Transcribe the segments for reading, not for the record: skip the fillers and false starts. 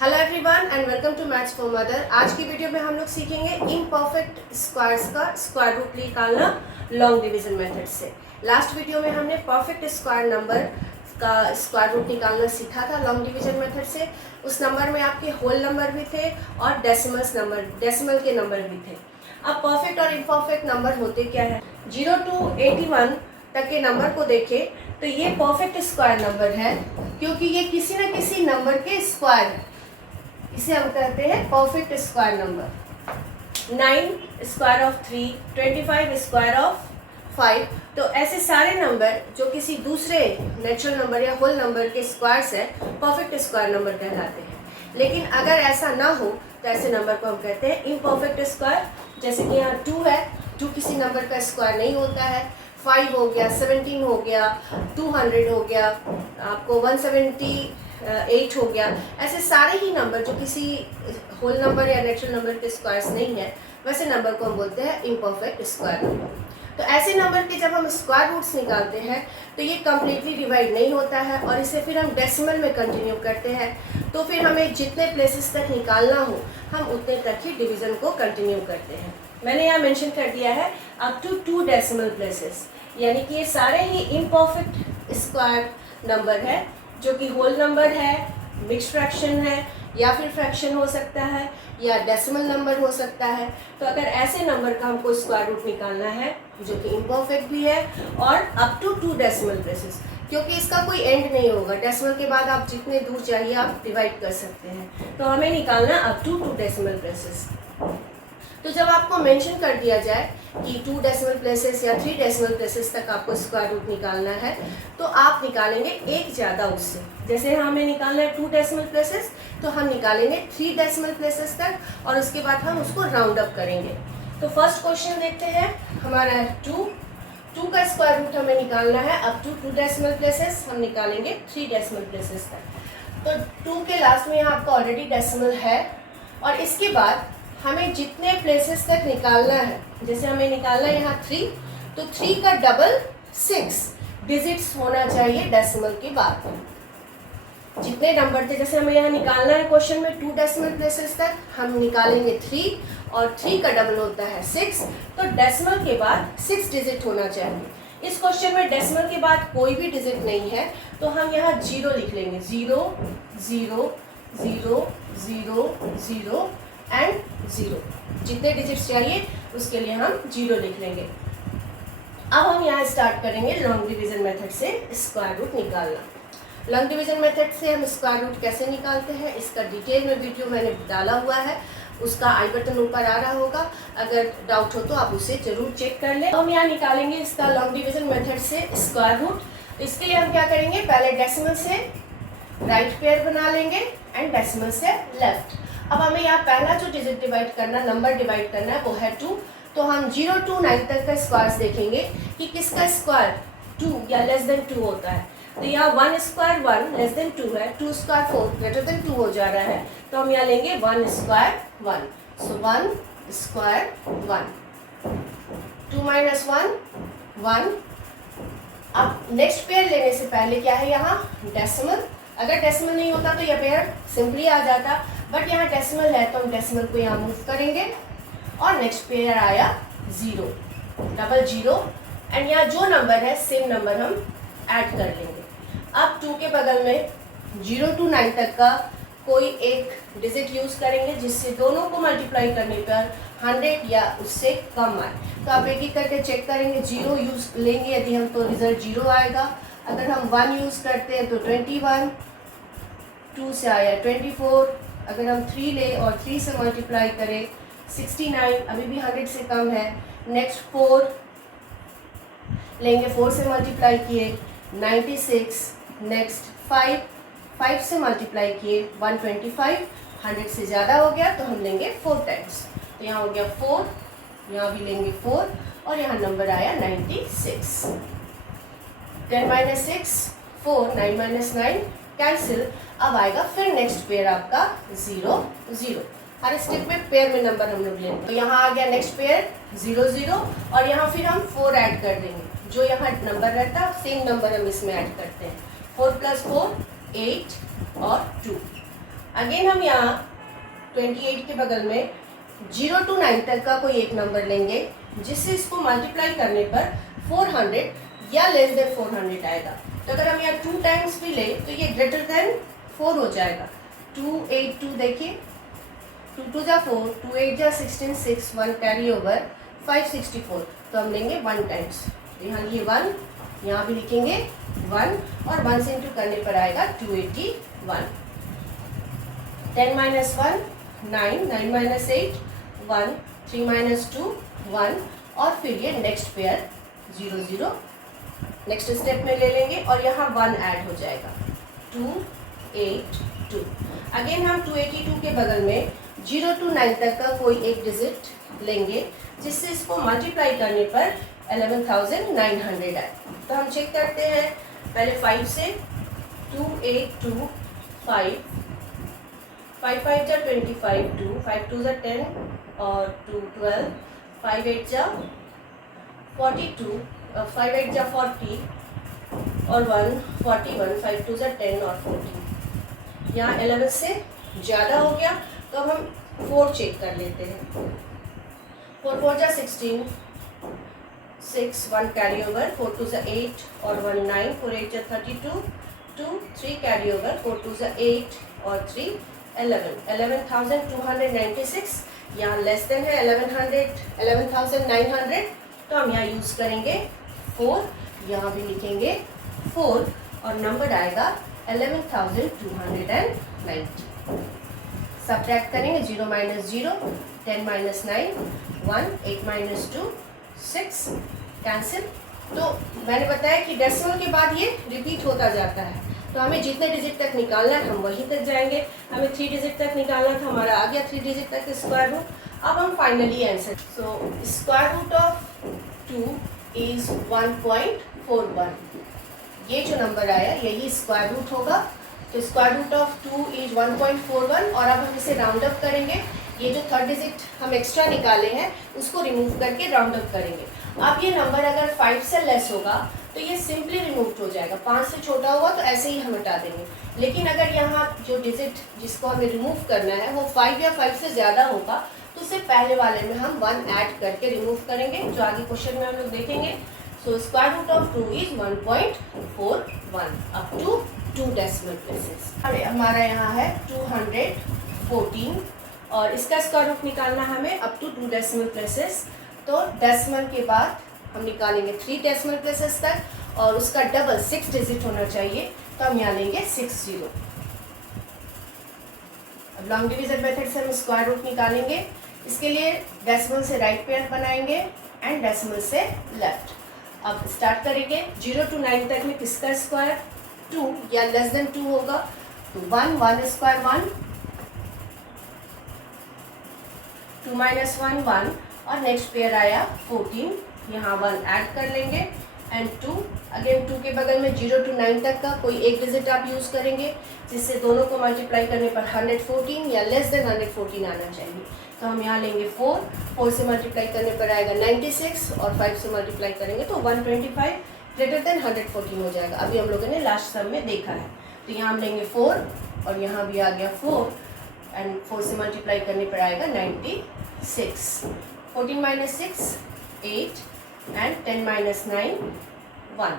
Hello everyone and welcome to maths for mother. आज की video में हम लोग सीखेंगे इम्परफेक्ट स्क्वायर्स का स्क्वायर रूट निकालना लॉन्ग डिवीजन मेथड से। लास्ट वीडियो में हमने परफेक्ट स्क्वायर नंबर का स्क्वायर रूट निकालना सीखा था लॉन्ग डिवीजन मेथड से। उस नंबर में आपके होल नंबर भी थे और डेसिमल के नंबर भी थे। अब परफेक्ट और इम्परफेक्ट नंबर होते क्या है, 0 to 81 तक के नंबर को देखें तो ये परफेक्ट स्क्वायर नंबर है क्योंकि ये किसी न किसी नंबर के स्क्वायर है। इसे हम कहते हैं perfect square number. 9 square of 3, 25 square of 5। तो ऐसे सारे नंबर जो किसी दूसरे नेचुरल नंबर या होल नंबर के स्क्वायर्स है परफेक्ट स्क्वायर नंबर कहलाते हैं। लेकिन अगर ऐसा ना हो तो ऐसे नंबर को हम कहते हैं इम्परफेक्ट स्क्वायर। जैसे कि यहाँ 2 है, 2 किसी नंबर का स्क्वायर नहीं होता है। 5 हो गया, 17 हो गया, 200 हो गया, आपको 178 हो गया। ऐसे सारे ही नंबर जो किसी होल नंबर या नेचुरल नंबर के स्क्वायर्स नहीं है वैसे नंबर को हम बोलते हैं इम्परफेक्ट स्क्वायर नंबर। तो ऐसे नंबर के जब हम स्क्वायर रूट्स निकालते हैं तो ये कम्प्लीटली डिवाइड नहीं होता है और इसे फिर हम डेसिमल में कंटिन्यू करते हैं। तो फिर हमें जितने प्लेसेस तक निकालना हो हम उतने तक ही डिवीज़न को कंटिन्यू करते हैं। मैंने यहाँ मेंशन कर दिया है अप टू 2 डेसिमल प्लेसेस, यानी कि ये सारे ही इम्परफेक्ट स्क्वायर नंबर है जो कि होल नंबर है, मिक्स्ड फ्रैक्शन है या फिर फ्रैक्शन हो सकता है या डेसिमल नंबर हो सकता है। तो अगर ऐसे नंबर का हमको स्क्वायर रूट निकालना है जो कि इम्परफेक्ट भी है और अप टू 2 डेसिमल प्लेसेस, क्योंकि इसका कोई एंड नहीं होगा, डेसिमल के बाद आप जितने दूर चाहिए आप डिवाइड कर सकते हैं। तो हमें निकालना अप टू 2 डेसिमल प्लेसेस। तो जब आपको मेंशन कर दिया जाए कि 2 डेसिमल प्लेसेस या 3 डेसिमल प्लेसेस तक आपको स्क्वायर रूट निकालना है तो आप निकालेंगे एक ज़्यादा उससे। जैसे हमें निकालना है 2 डेसिमल प्लेसेस तो हम निकालेंगे 3 डेसिमल प्लेसेस तक और उसके बाद हम उसको राउंड अप करेंगे। तो फर्स्ट क्वेश्चन देखते हैं, हमारा है 2 का स्क्वायर रूट हमें निकालना है अप टू 2 डेसिमल प्लेसेस। हम निकालेंगे 3 डेसिमल प्लेसेस तक। तो 2 के लास्ट में यहाँ आपका ऑलरेडी डेसिमल है और इसके बाद हमें जितने प्लेसेस तक निकालना है, जैसे हमें निकालना है यहाँ 3, तो 3 का डबल 6 डिजिट्स होना चाहिए डेसिमल के बाद। जितने नंबर थे, जैसे हमें यहाँ निकालना है क्वेश्चन में 2 डेसिमल प्लेसेस तक, हम निकालेंगे 3 और 3 का डबल होता है 6, तो डेसिमल के बाद 6 डिजिट होना चाहिए। इस क्वेश्चन में डेसिमल के बाद कोई भी डिजिट नहीं है तो हम यहाँ 0 लिख लेंगे, 0 0 0 0 0 एंड 0। जितने डिजिट्स चाहिए उसके लिए हम 0 लिख लेंगे। अब हम यहाँ स्टार्ट करेंगे लॉन्ग डिवीजन मेथड से स्क्वायर रूट निकालना। लॉन्ग डिवीजन मेथड से हम स्क्वायर रूट कैसे निकालते हैं इसका डिटेल में वीडियो मैंने डाला हुआ है, उसका आई बटन ऊपर आ रहा होगा। अगर डाउट हो तो आप उसे जरूर चेक कर लें। हम यहाँ निकालेंगे इसका लॉन्ग डिवीजन मेथड से स्क्वायर रूट। इसके लिए हम क्या करेंगे, पहले डेसिमल से राइट पेयर बना लेंगे एंड डेसिमल से लेफ्ट। अब हमें यहाँ पहला जो डिजिट डिवाइड करना, नंबर डिवाइड करना है वो है 2। तो हम 0 to 9 तक का स्क्वायर्स देखेंगे कि किसका स्क्वायर 2 या लेस देन 2 होता है। तो यहाँ 1 स्क्वायर 1 लेस देन 2 है, 2 स्क्वायर 4 ग्रेटर देन 2 हो जा रहा है। तो हम यहाँ लेंगे 1 स्क्वायर 1। सो 1 स्क्वायर 1, 2 minus 1 1। अब नेक्स्ट पेयर लेने से पहले क्या है यहाँ डेसिमल। अगर डेसिमल नहीं होता तो यह पेयर सिंपली आ जाता, बट यहाँ डेसिमल है तो हम डेसिमल को यहाँ मूव करेंगे और नेक्स्ट पेयर आया 0, डबल 0 एंड यहाँ जो नंबर है सेम नंबर हम ऐड कर लेंगे। अब 2 के बगल में 0 to 9 तक का कोई एक डिजिट यूज़ करेंगे जिससे दोनों को मल्टीप्लाई करने पर 100 या उससे कम आए। तो आप एक एक करके चेक करेंगे। 0 यूज़ लेंगे यदि हम तो रिजल्ट 0 आएगा। अगर हम 1 यूज़ करते हैं तो 21, 2 से आया 24। अगर हम 3 ले और 3 से मल्टीप्लाई करें 69, अभी भी 100 से कम है। नेक्स्ट 4 लेंगे, 4 से मल्टीप्लाई किए 96। नेक्स्ट 5 से मल्टीप्लाई किए 125, 100 से ज़्यादा हो गया तो हम लेंगे 4 टाइम्स। तो यहाँ हो गया 4, यहाँ भी लेंगे 4 और यहाँ नंबर आया 96। 10 minus 6 4, 9 minus 9 कैंसिल। अब आएगा फिर नेक्स्ट पेयर आपका 0 0। हर स्टेप में पेयर में नंबर हम लोग लेंगे। तो यहाँ आ गया नेक्स्ट पेयर 0 0 और यहाँ फिर हम 4 ऐड कर देंगे। जो यहाँ नंबर रहता है सेम नंबर हम इसमें ऐड करते हैं। 4 + 4 8 और 2। अगेन हम यहाँ 28 के बगल में 0 to 9 तक का कोई एक नंबर लेंगे जिससे इसको मल्टीप्लाई करने पर 400 या लेस देन 400 आएगा। तो अगर हम यहाँ 2 टाइम्स भी ले तो ये ग्रेटर देन 4 हो जाएगा। 282 देखिए, 2 2 जा 4, 2 8 जा 16, 6 1 कैरी ओवर 564। तो हम लेंगे 1 टाइम्स, यहाँ ये 1, यहाँ भी लिखेंगे 1 और 1 से इंटू करने पर आएगा 281। 10 minus 1 9, 9 minus 8 1, 3 minus 2 1 और फिर ये नेक्स्ट पेयर 0 0 नेक्स्ट स्टेप में ले लेंगे और यहाँ 1 ऐड हो जाएगा 282। अगेन हम 282 के बगल में 0 to 9 तक का कोई एक डिजिट लेंगे जिससे इसको मल्टीप्लाई करने पर 11,900 आए। तो हम चेक करते हैं पहले 5 से, 282 5 5 5 जा 25 2 5 2 जा 10 और 2 12 5 8 जा 42 5 8 जा 40 और 1 41 5 2 जा 10 और 14। यहाँ 11 से ज़्यादा हो गया तो अब हम 4 चेक कर लेते हैं। 4 4 जा 16 6 1 कैरी ओवर 4 2 जा 8 और 1 9 4 8 जा 32 2 3 कैरी ओवर 4 2 जा 8 और 3 11,296। यहाँ लेस देन है 11,900। तो हम यहाँ यूज़ करेंगे 4, यहाँ भी लिखेंगे 4 और नंबर आएगा 11,290। सब्ट्रैक्ट करेंगे 0 minus 0, 10 minus 9 1, 8 minus 2 6 कैंसिल। तो मैंने बताया कि डेसिमल के बाद ये रिपीट होता जाता है, तो हमें जितने डिजिट तक निकालना है हम वहीं तक जाएंगे। हमें 3 डिजिट तक निकालना था, हमारा आ गया 3 डिजिट तक स्क्वायर रूट। अब हम finally answer, so square root of 2 is 1.41। ये जो नंबर आया यही स्क्वायर रूट होगा। तो स्क्वायर रूट ऑफ 2 इज 1.41 और अब हम इसे राउंड अप करेंगे। ये जो 3rd डिजिट हम एक्स्ट्रा निकाले हैं उसको रिमूव करके राउंड अप करेंगे। अब ये नंबर अगर 5 से लेस होगा तो ये सिंपली रिमूव हो जाएगा, 5 से छोटा होगा तो ऐसे ही हम हटा देंगे। लेकिन अगर यहाँ जो डिजिट जिसको हमें रिमूव करना है वो 5 या 5 से ज़्यादा होगा तो उससे पहले वाले में हम 1 ऐड करके रिमूव करेंगे, जो आगे क्वेश्चन में हम लोग देखेंगे। So square root of 2 is 1.41 up to 2 decimal places. अरे हमारा यहाँ है 214 और इसका स्क्वायर रूट निकालना हमें अप टू 2 डेसिमल प्लेसेस। तो डेसिमल के बाद हम निकालेंगे 3 डेसिमल प्लेसेस तक और उसका डबल 6 डिजिट होना चाहिए। तो हम यहाँ लेंगे 60। अब लॉन्ग डिवीजन मेथड से हम स्क्वायर रूट निकालेंगे। इसके लिए डेसिमल से राइट पेयर बनाएंगे एंड डेसिमल से लेफ्ट। अब स्टार्ट करेंगे 0 to 9 तक में किसका स्क्वायर 2 या लेस देन 2 होगा। तो 1 1 स्क्वायर 1, 2 minus 1 1 और नेक्स्ट पेयर आया 14। यहाँ 1 ऐड कर लेंगे एंड 2 अगेन 2 के बगल में 0 to 9 तक का कोई एक डिजिट आप यूज़ करेंगे जिससे दोनों को मल्टीप्लाई करने पर 114 या लेस देन 114 आना चाहिए। तो हम यहाँ लेंगे 4 से मल्टीप्लाई करने पर आएगा 96 और 5 से मल्टीप्लाई करेंगे तो 125 ग्रेटर देन 114 हो जाएगा। अभी हम लोगों ने लास्ट सम में देखा है। तो यहाँ हम लेंगे 4 और यहाँ भी आ गया 4 एंड 4 से मल्टीप्लाई करने पर आएगा 96। 14 minus 6 8 and 10 minus 9 1।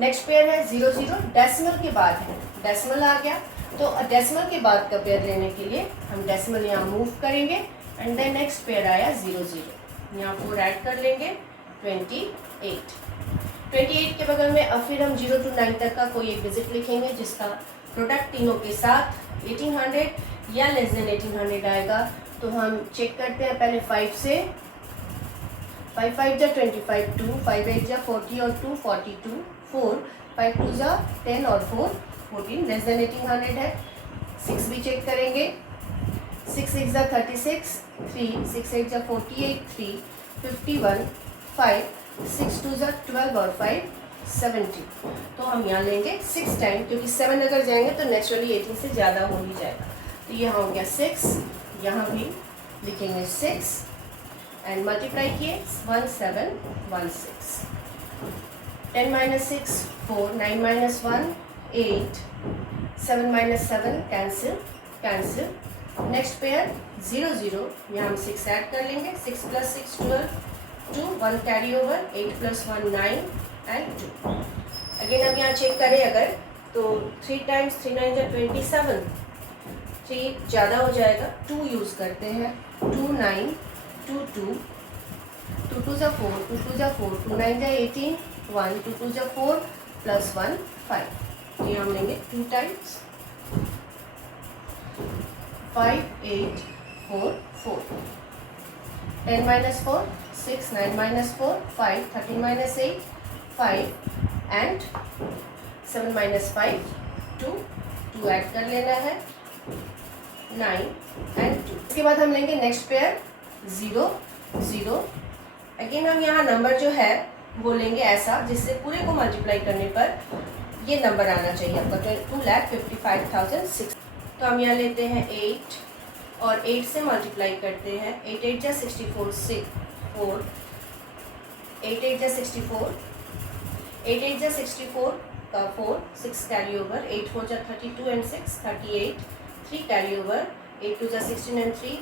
Next pair है 0 0, डेसिमल के बाद है, डेसिमल आ गया। तो डेसिमल के बाद का पेयर लेने के लिए हम डेसिमल यहाँ मूव करेंगे एंड देन नेक्स्ट पेयर आया 0 0। यहाँ 4 ऐड कर लेंगे 28। 28 के बगल में अब फिर हम 0 to 9 तक का कोई एक डिजिट लिखेंगे जिसका प्रोडक्ट तीनों के साथ 1800 या लेस देन 1800 आएगा। तो हम चेक करते हैं पहले 5 से। 5 5 जा 25 2, 5 8 जा 40 और 2 42 4, 5 2 जा 10 और 4 14 लेस देन 1800 है। 6 भी चेक करेंगे। 6 6 जा 36 3, 6 8 जा 48 3, 51 5, 6 2 जा 12 और 5 70। तो हम यहाँ लेंगे 6 टाइम, क्योंकि 7 अगर जाएंगे तो नेचुरली 18 से ज़्यादा हो ही जाएगा। तो यहाँ हो गया 6, यहाँ भी लिखेंगे 6 एंड मल्टीप्लाई किए 1716। 10 minus 6 4, 9 minus 1 8, 7 minus 7 cancel, cancel. Next pair 0 0, यहाँ हम 6 ऐड कर लेंगे, 6 + 6 12, 2 1 कैरी ओवर, 8 + 1 9 एंड 2। अगेन हम यहाँ चेक करें अगर तो 3 × 3 9 = 27, 3 ज़्यादा हो जाएगा, 2 यूज़ करते हैं, 2 9 2 2, 2 2 = 4, 2 2 = 4, 2 9 = 18, 1 2 2 = 4 + 1 5। तो ये हम लेंगे 2 टाइम्स 5 8 4 4, 10 - 4 6, 9 - 4 5, 13 - 8 5 एंड 7 - 5 2, 2 ऐड कर लेना है, 9 एंड 2। इसके बाद हम लेंगे नेक्स्ट पेयर 0 0। अगेन हम यहाँ नंबर जो है वो लेंगे ऐसा जिससे पूरे को मल्टीप्लाई करने पर ये नंबर आना चाहिए आपका 2,55,006। तो हम यहाँ लेते हैं 8 और 8 से मल्टीप्लाई करते हैं, 8 8 = 64 6 4, 8 8 = 64, 8 8 = 64 का 4, 6 carry over, 8 4 = 32 and 6 38, 3 carry over, 8 2 = 16 and 3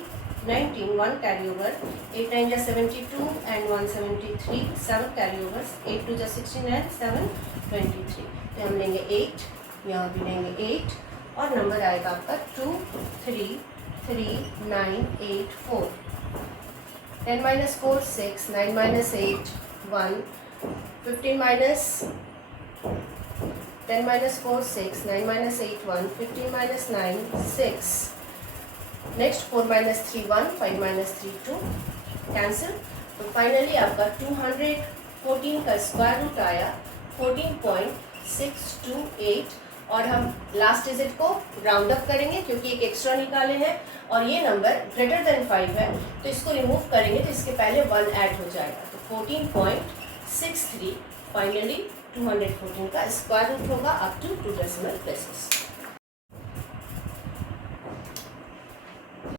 19, 1 carry over, 8 9 = 72 and 173, 7 carry over, 8 2 = 16 and 7 23। तो हम लेंगे 8, यहाँ भी लेंगे 8 और नंबर आएगा आपका 2 3 3 9 8 4, 10 - 4 6, 9 - 8 1, 15 - 10 - 4 6, 9 - 8 1, 15 - 9 6, नेक्स्ट 4 - 3 1, 5 - 3 2, कैंसिल। तो फाइनली आपका 214 का स्क्वायर रूट आया 14.628 और हम लास्ट डिजिट को राउंड अप करेंगे क्योंकि एक एक्स्ट्रा निकाले हैं और ये नंबर ग्रेटर देन 5 है, तो इसको रिमूव करेंगे तो इसके पहले 1 ऐड हो जाएगा, तो 14.63। फाइनली 214 का स्क्वायर रूट होगा अप टू 2 डेसिमल प्लेसेस।